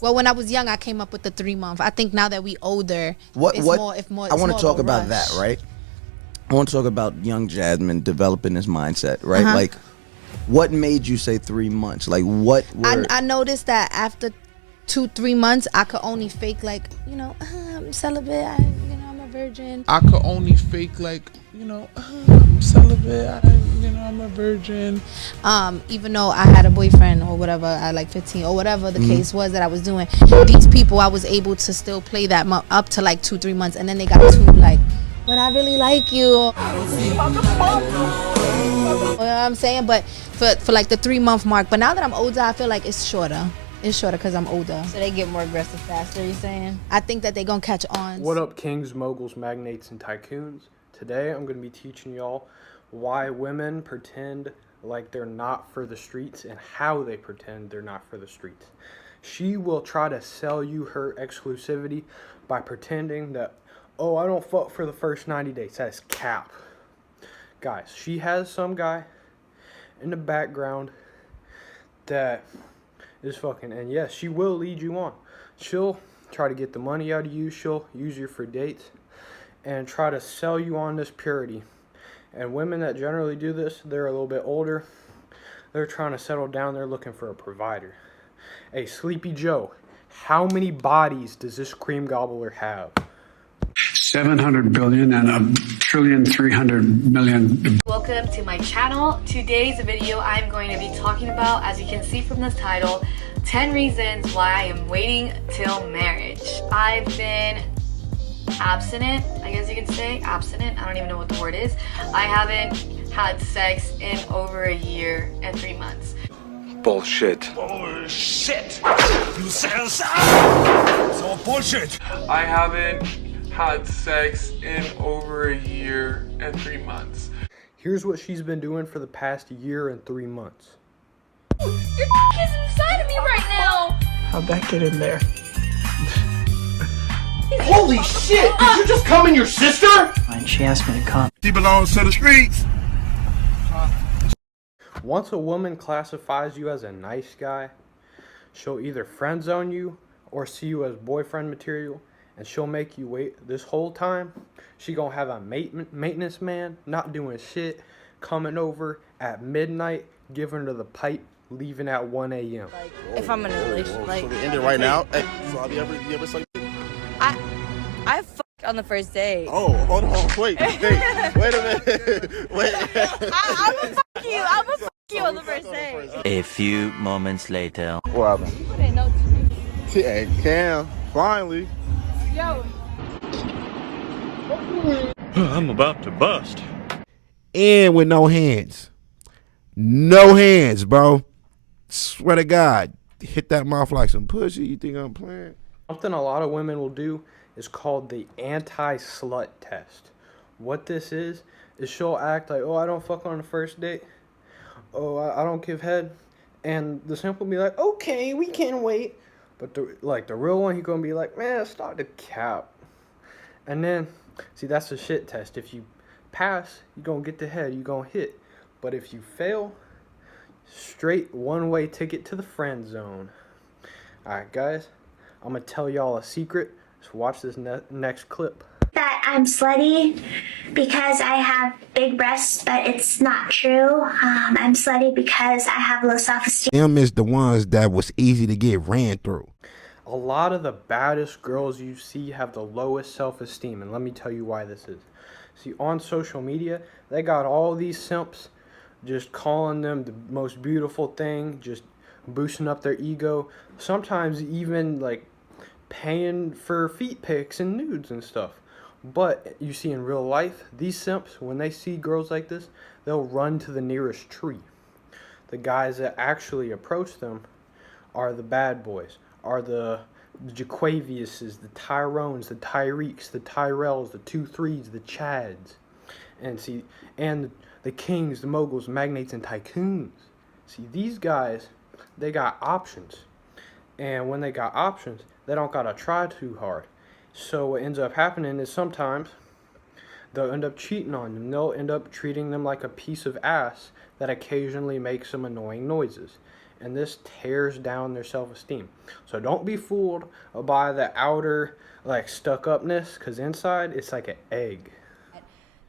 Well, when I was young, I came up with the 3 month. I think now that we older, it's more. I want to talk about rush. that, right? I want to talk about young Jasmine developing this mindset, right? Like, what made you say 3 months? Like, what were... I noticed that after 2-3 months, I could only fake like, I'm celibate. I'm a virgin. I could only fake like, I'm celibate. I'm a virgin. Even though I had a boyfriend or whatever at like 15 or whatever the case was that I was doing, these people, I was able to still play that up to like 2-3 months, and then they got too like, but I really like you. You know what I'm saying? But for like the 3 month mark. But now that I'm older, I feel like it's shorter. It's shorter because I'm older. So they get more aggressive faster, you saying? I think that they gonna catch on. What up, kings, moguls, magnates, and tycoons? Today I'm gonna be teaching y'all why women pretend like they're not for the streets and how they pretend they're not for the streets. She will try to sell you her exclusivity by pretending that, oh, I don't fuck for the first 90 days. That is cap. Guys, she has some guy in the background that is fucking, and yes, she will lead you on. She'll try to get the money out of you. She'll use you for dates and try to sell you on this purity. And women that generally do this, they're a little bit older. They're trying to settle down. They're looking for a provider. Hey, Sleepy Joe, how many bodies does this cream gobbler have? 700 billion and $1,300,000,000,000. Welcome to my channel. Today's video I'm going to be talking about, as you can see from this title, 10 reasons why I am waiting till marriage. I've been abstinent, I guess you could say. Abstinent, I don't even know what the word is. I haven't had sex in over a year and 3 months. Bullshit. Bullshit! You sound so bullshit! I haven't had sex in over a year and 3 months. Here's what she's been doing for the past year and 3 months. Your is inside of me right now! How'd that get in there? Holy shit! Did you just come in your sister? And she asked me to come. She belongs to the streets. Once a woman classifies you as a nice guy, she'll either friend zone you or see you as boyfriend material, and she'll make you wait. This whole time, she gonna have a maintenance man, not doing shit, coming over at midnight, giving her the pipe, leaving at 1 a.m. If I'm in a relationship, like... So we end it right now? Hey, so have you ever sucked? I fucked on the first date. Oh, hold on, wait a minute. Wait. I'm gonna fuck you. I'm gonna fuck you on the first date. A few moments later. What happened? Hey, Cam, finally. Yo. I'm about to bust. And with no hands. No hands, bro. Swear to God. Hit that mouth like some pussy. You think I'm playing? Something a lot of women will do is called the anti-slut test. What this is she'll act like, oh, I don't fuck on the first date. Oh, I don't give head. And the simp will be like, okay, we can wait. But the real one, he gonna be like, man, start the cap. And then, see, that's the shit test. If you pass, you gonna get the head, you gonna hit. But if you fail, straight one-way ticket to the friend zone. Alright, guys, I'm gonna tell y'all a secret. So watch this next clip. That I'm slutty because I have big breasts, but it's not true. I'm slutty because I have low self-esteem. Them is the ones that was easy to get ran through. A lot of the baddest girls you see have the lowest self-esteem, and let me tell you why this is. See, on social media, they got all these simps just calling them the most beautiful thing, just boosting up their ego. Sometimes even like paying for feet pics and nudes and stuff. But you see in real life, these simps, when they see girls like this, they'll run to the nearest tree. The guys that actually approach them are the bad boys, are the Jaquaviuses, the Tyrones, the Tyreeks, the Tyrells, the 2-3s, the Chads. And the kings, the moguls, magnates, and tycoons. See, these guys, they got options. And when they got options, they don't gotta try too hard. So what ends up happening is sometimes they'll end up cheating on them. They'll end up treating them like a piece of ass that occasionally makes some annoying noises. and this tears down their self-esteem. So don't be fooled by the outer like stuck-upness, because inside it's like an egg.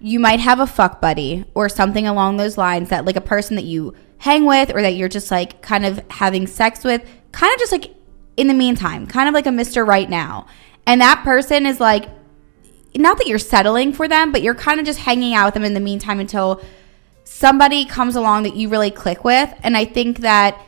You might have a fuck buddy or something along those lines, that like a person that you hang with or that you're just like kind of having sex with, kind of just like in the meantime, kind of like a Mr. Right Now. And that person is like, not that you're settling for them, but you're kind of just hanging out with them in the meantime until somebody comes along that you really click with. And I think that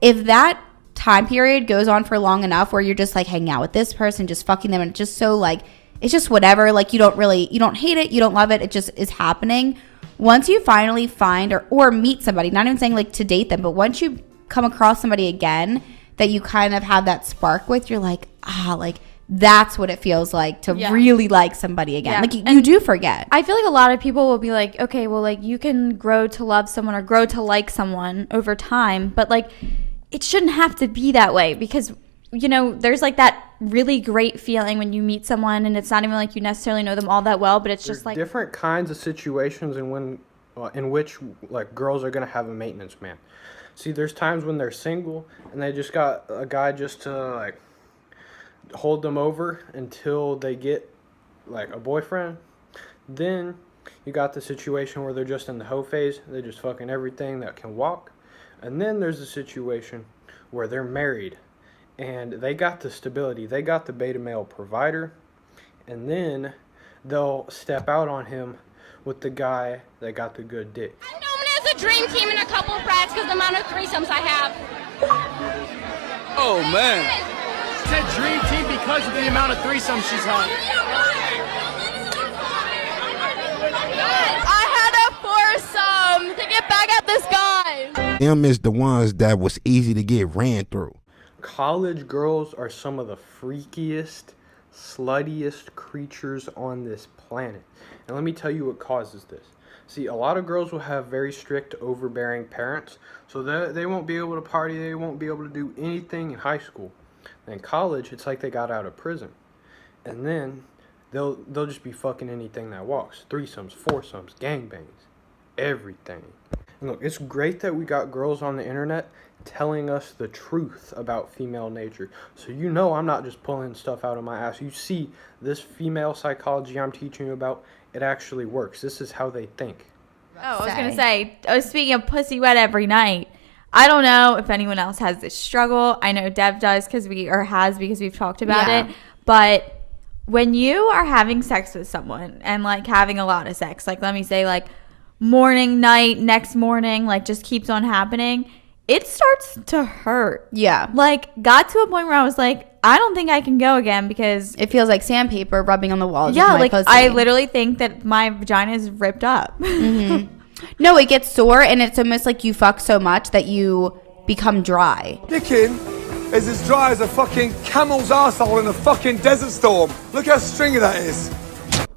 if that time period goes on for long enough where you're just like hanging out with this person, just fucking them, and it's just so like, it's just whatever, like you don't hate it, you don't love it, it just is happening. Once you finally find or meet somebody, not even saying like to date them, but once you come across somebody again that you kind of have that spark with, you're like, like that's what it feels like to really like somebody again. Like you do forget. I feel like a lot of people will be like, okay, well, like you can grow to love someone or grow to like someone over time, but like it shouldn't have to be that way, because you know, there's like that really great feeling when you meet someone and it's not even like you necessarily know them all that well, but it's just like different kinds of situations in which like girls are gonna have a maintenance man. See, there's times when they're single and they just got a guy just to like hold them over until they get like a boyfriend. Then you got the situation where they're just in the hoe phase, they're just fucking everything that can walk. And then there's the situation where they're married and they got the stability, they got the beta male provider, and then they'll step out on him with the guy that got the good dick. I'm known as a dream team in a couple of frats because the amount of threesomes I have. Oh, man. It's a dream team because of the amount of threesomes she's had. I had a foursome to get back at this guy. Them is the ones that was easy to get ran through. College girls are some of the freakiest, sluttiest creatures on this planet. And let me tell you what causes this. See, a lot of girls will have very strict, overbearing parents, so they won't be able to party, they won't be able to do anything in high school. In college, it's like they got out of prison. And then they'll just be fucking anything that walks. Threesomes, foursomes, gangbangs, everything. And look, it's great that we got girls on the internet telling us the truth about female nature. So you know I'm not just pulling stuff out of my ass. You see, this female psychology I'm teaching you about, it actually works. This is how they think. Oh, I was going to say, speaking of pussy wet every night, I don't know if anyone else has this struggle. I know Dev does because we've talked about it. But when you are having sex with someone and like having a lot of sex, like let me say like morning, night, next morning, like just keeps on happening, it starts to hurt. Yeah. Like got to a point where I was like, I don't think I can go again because it feels like sandpaper rubbing on the walls. Yeah, like pussy. I literally think that my vagina is ripped up. Mm-hmm. No, it gets sore and it's almost like you fuck so much that you become dry. Dickin is as dry as a fucking camel's arsehole in a fucking desert storm. Look how stringy that is.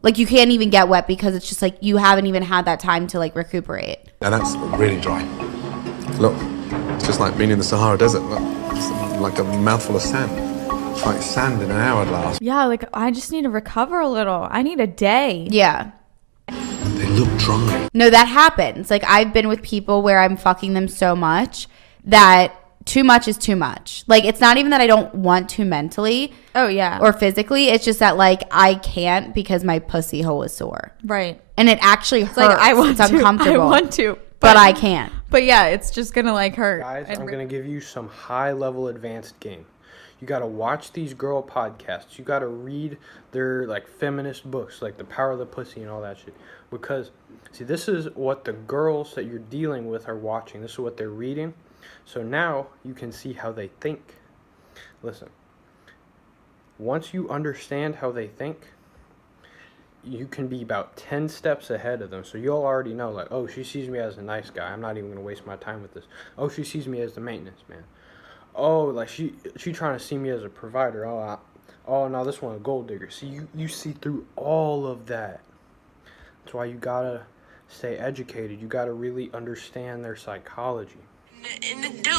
Like you can't even get wet because it's just like you haven't even had that time to like recuperate. Yeah, that's really dry. Look, it's just like being in the Sahara Desert. Look, it's like a mouthful of sand. It's like sand in an hourglass. Yeah, like I just need to recover a little. I need a day. Yeah. They look dry. No, that happens. Like I've been with people where I'm fucking them so much that too much is too much. Like it's not even that I don't want to mentally. Oh yeah. Or physically. It's just that like I can't because my pussy hole is sore. Right. And it actually hurts. Like it's uncomfortable. I want to. But I can't. But yeah, it's just gonna like hurt. Guys, I'm gonna give you some high level advanced game. You gotta watch these girl podcasts. You gotta read their like feminist books, like The Power of the Pussy and all that shit. Because see, this is what the girls that you're dealing with are watching. This is what they're reading. So now you can see how they think. Listen, once you understand how they think, you can be about 10 steps ahead of them. So you'll already know, like, oh, she sees me as a nice guy. I'm not even going to waste my time with this. Oh, she sees me as the maintenance man. Oh, like, she trying to see me as a provider. Oh, no, this one a gold digger. See, you see through all of that. That's why you got to stay educated. You got to really understand their psychology. Nothing to do,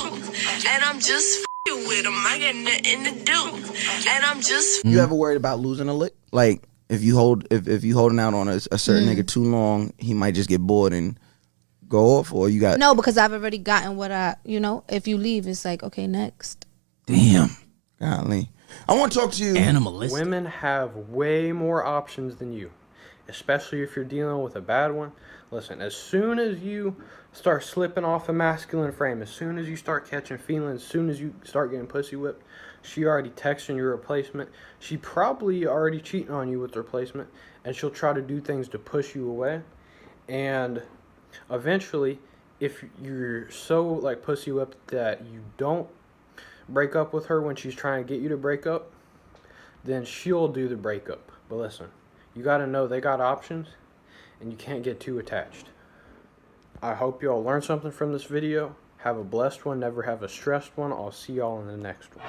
and I'm just with them. I got nothing to do, and I'm just. You ever worried about losing a lick? Like if you holding out on a certain nigga too long, he might just get bored and go off, or you got No, because I've already gotten what I, you know, if you leave, it's like, okay, next. Damn. Golly. I want to talk to you. Animalistic. Women have way more options than you, especially if you're dealing with a bad one. Listen, as soon as you start slipping off a masculine frame, as soon as you start catching feelings, as soon as you start getting pussy whipped, she already texting your replacement. She probably already cheating on you with the replacement, and she'll try to do things to push you away. And eventually, if you're so like pussy whipped that you don't break up with her when she's trying to get you to break up, then she'll do the breakup. But listen, you got to know they got options, and you can't get too attached. I hope y'all learned something from this video. Have a blessed one, never have a stressed one. I'll see y'all in the next one.